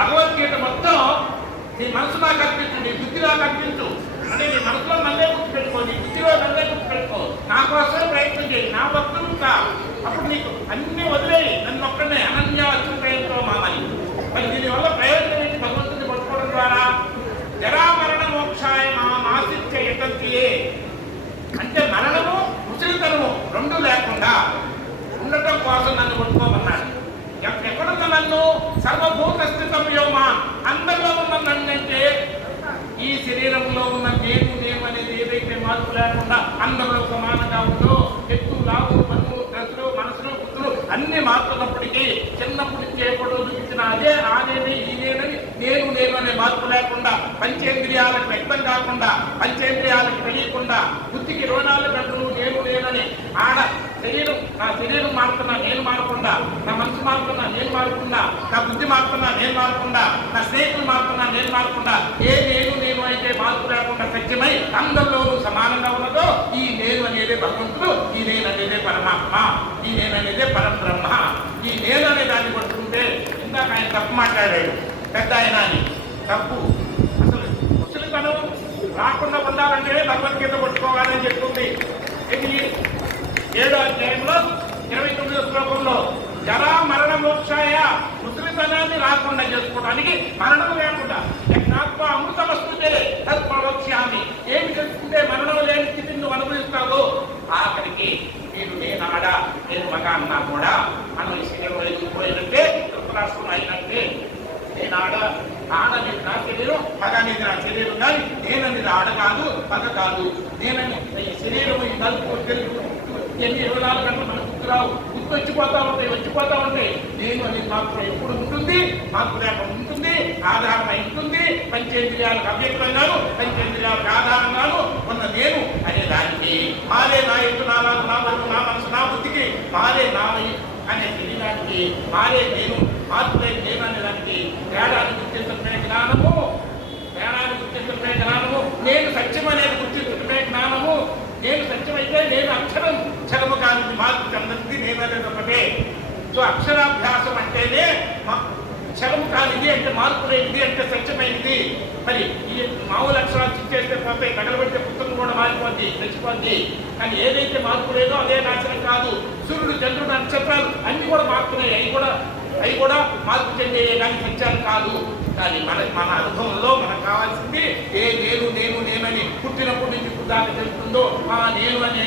భగవద్గీత మొత్తం నీ మనసులా కనిపించు, నీ బుద్ధిలా కనిపించు. అంటే నీ మనసులో నన్నే గుర్తుపెట్టుకో, నీ బుద్ధిలో నన్నే గుర్తుపెట్టుకో, నా కోసమే ప్రయత్నం చేయి, నా భక్తులు అప్పుడు నీకు అన్ని వదిలేయి, నన్ను ఒక్కడనే అనన్య అచ్యుతయంతో మామని. మరి దీనివల్ల ప్రయోజనం ఏంటి? భగవంతుని పట్టుకోవడం ద్వారా జరామరణ మోక్షాయ మాసిత్య యతంతియే, అంటే మరణము ముసలితనము రెండు లేకుండా ఉండటం కోసం నన్ను పట్టుకోమన్నాడు. ఎక్కడున్న నన్ను? సర్వభూత స్థితం వ్యోమ, అందరిలో ఉన్న నన్ను అంటే ఈ శరీరంలో ఉన్న నేను అనేది ఏదైతే మార్పు లేకుండా అందరిలో సమానంగా ఉందో, ఎత్తు లావు మన్ను డ్రెస్సులు మనసులు బుద్ధులు అన్ని మార్పున్నప్పటికీ చిన్నప్పటి నుంచి ఎప్పుడో చూపించిన అదే ఆనేది ఈనేనని నేను అనే మార్పు లేకుండా, పంచేంద్రియాలకు వ్యక్తం కాకుండా, పంచేంద్రియాలకు తెలియకుండా, బుద్ధికి 24 గంటలు నేనని ఆడ శరీరం, నా శరీరం మారుతున్నా నేను మారకుండా, నా మనసు మారుతున్నా నేను మారకుండా, నా బుద్ధి మారుతున్నా నేను మారకుండా, నా స్నేహితులు మారుతున్నా నేను మారకుండా, ఏ నేను అయితే మార్పు లేకుండా సత్యమై అందరిలోనూ సమానంగా ఉన్నదో ఈ నేను అనేదే భగవంతుడు, ఈ నేను అనేదే పరమాత్మ, ఈ నేను అనేదే పరబ్రహ్మ. ఈ నేను అనే దాన్ని పట్టుకుంటే ఇందాక ఆయన తప్పు మాట్లాడాడు పెద్ద ఆయన అని. తప్పు. అసలు ముసలితనం రాకుండా ఉండాలంటే భగవద్గీత పట్టుకోవాలని చెప్తుంది. ఇది 7వ అధ్యాయంలో 29వ శ్లోకంలో జరా మరణ మోక్షాయ, ముసలితనాన్ని రాకుండా చేసుకోవడానికి, మరణం లేకుండా యజ్ఞాత్మ అమృతమస్తుతే తత్ప్రవక్ష్యామి, ఏమి చేసుకుంటే మరణం లేని స్థితిని నువ్వు అనుభవిస్తావు. ఆఖరికి నేను ఆడ నేను మగ అన్నా కూడా మనం ఈ శరీరం ఎదుర్కోలేదంటే ధృతరాష్ట్రం అయినట్టే. నేను ఆడ అనేది నా శరీరం, మగ అనేది నా శరీరం, కానీ నేననేది ఆడ కాదు మగ కాదు. నేనని ఈ శరీరం ఈ నలుపు తెలుగు ఎన్ని 24 గంటలు మనకు గుర్తురావు, వచ్చిపోతా ఉంటాయి. నేను అనేది మాత్రం ఎప్పుడు ఉంటుంది, మార్పు లేకుండా ఉంటుంది, ఆధారమై ఉంటుంది. పంచేంద్రియాలకు అవ్యక్తంగాను పంచేంద్రియాలకు ఆధారంగాను ఉన్న నేను అనే దానికి మారే నా ఎత్తు నా మనసు నా బుద్ధికి మారే నా అనే శరీరానికి మారే నేను మార్పులే నేను అనే దానికి తేడాన్ని గుర్తించడమే జ్ఞానము, నేను సత్యం అనేది గుర్తించడమే జ్ఞానము. నేను సత్యమైతే నేను అక్షరము కానిది, మార్పు చెందింది నేను అనేది ఒకటే. సో అక్షరాభ్యాసం అంటేనే అక్షరము కానిది అంటే మార్పు లేనిది అంటే సత్యమైనది. మరి ఈ మామూలు అక్షరాలు చిచ్చేస్తే పోతాయి, తగలబెడితే పుస్తకం కూడా మారిపోద్ది, తెచ్చిపోద్ది. కానీ ఏదైతే మార్పు లేదో అదే నాశనం కాదు. సూర్యుడు చంద్రుడు నక్షత్రాలు అన్ని కూడా మారుతున్నాయి, అవి కూడా మార్పు చెందేయే కానీ సత్యాలు కాదు. కానీ మన అనుభవంలో మనకు కావాల్సింది ఏ నేనని పుట్టినప్పటి నుంచి దాకా తెలుస్తుందో ఆ నేను అనే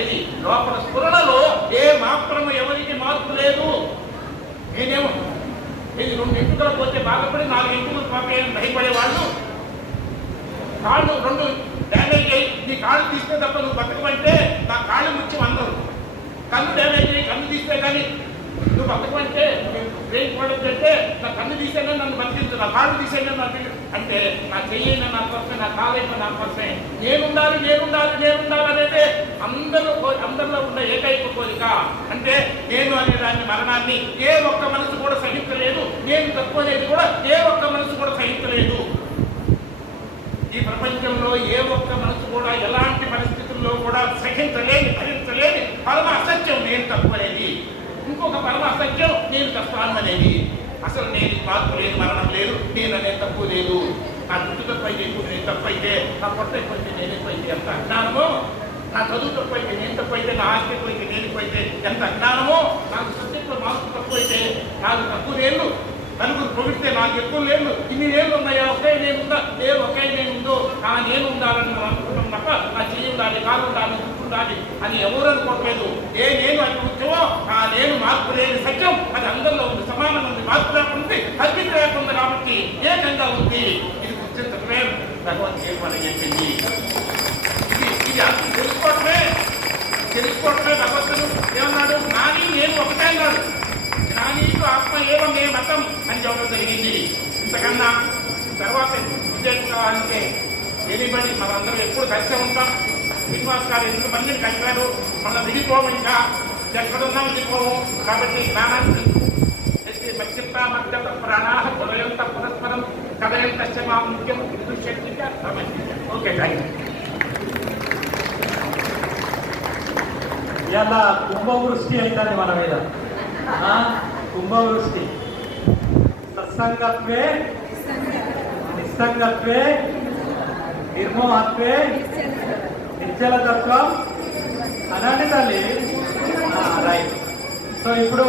ఇది లోపల స్ఫురణలో ఏ మాత్రము ఎవరికి మార్పు లేదు. నేనేమో ఇది 2 ఇంటికలు పోతే బాధపడి 4 ఇంటికలు పాపేయని భయపడే వాళ్ళు, కాళ్ళు 2 డ్యామేజ్ అయ్యి నీ కాళ్ళు తీస్తే తప్ప నువ్వు బతకమంటే నా కాళ్ళు ముత్యం అందరు, కన్ను డ్యామేజ్ అయ్యి కన్ను తీస్తే కానీ నువ్వు బతకమంటే బ్రెయిన్ పడొచ్చంటే నా కన్ను తీసేనా నన్ను బతికించు, నా కాళ్ళు తీసేనా నన్ను అంటే నా చెయ్యైనా నా కోసమే, నా కాలైనా నా కోసమే. నేనుండాలి అనేది అందరిలో ఉన్న ఏకైక కోరిక. అంటే నేను అనే దాన్ని మరణాన్ని ఏ ఒక్క మనసు కూడా సహించలేదు, నేను తక్కువ అనేది కూడా ఏ ఒక్క మనసు కూడా సహించలేదు. ఈ ప్రపంచంలో ఏ ఒక్క మనసు కూడా ఎలాంటి పరిస్థితుల్లో కూడా భరించలేని పరమ అసత్యం నేను తక్కువనేది. ఇంకొక పరమ అసత్యం నేను కష్టాన్ని అనేది. అసలు నేను మార్పు లేదు, మరణం లేదు, నేను అనేది తక్కువ లేదు. నా జుట్టు తప్పైతే ఇప్పుడు నేను తప్పైతే, నా పొట్ట ఎక్కువైతే నేను ఎక్కువైతే ఎంత అజ్ఞానమో, నా చదువు తప్పైతే నేను తప్పైతే, నా ఆస్తి ఎక్కువైతే నేను ఎక్కువైతే ఎంత అజ్ఞానమో, నాకు సబ్జెక్టులో మార్పు తక్కువైతే నాకు తక్కువ లేళ్ళు, నలుగురు పొగిడితే నాకు ఎక్కువ లేళ్ళు, ఇన్ని నేళ్ళు ఉన్నాయా, ఒకే నేనుందా, ఒకే నేనుందో ఆ నేను ఉండాలని మనం అనుకుంటాం తప్ప నా చెయ్యి ఉండాలి, కాలు ఉండాలి, జుట్టు ఉండాలి అని ఎవరు అనుకోవట్లేదు. ఏ నేను అని ముఖ్యమో ఆ నేను మార్పు లేని సత్యం అది అందరిలో ఉంది, సమానంగా ఉంది, మార్పు లేకుండా అర్పిత లేకుండా కాబట్టి ఏకంగా ఉంది. ఇది గుర్తించడమే భగవద్గీత మనకి చెప్పింది. ఇది అర్థం తెలుసుకోవటమే భగవంతుడు ఏమన్నాడు? నాని నేను ఒకటే అన్నాడు. నానీకు ఆత్మ ఏమనే మతం అని చెప్పడం జరిగింది. ఇంతకన్నా తర్వాత విజయించాలంటే ఎనిబడి మనందరం ఎప్పుడు కలిసే ఉంటాం. శ్రీనివాస్ గారు 8 మందిని కలిపారు, మనం విడిపోము, ఇంకా ఎక్కడున్నా విడిపోము. కాబట్టి జ్ఞానాన్ని మధ్యప్తా మధ్య ప్రాణాహ పులయంత పురస్పరం కదయంత మా ముఖ్యం శక్తిగా. Okay, thank you. ఇలా కుంభవృష్టి అవుతుంది మన మీద, కుంభవృష్టి. నిస్సంగత్వే నిస్సంగత్వే నిర్మోహత్వే నిశ్చలతత్వం అనండి తల్లి. రైట్. సో ఇప్పుడు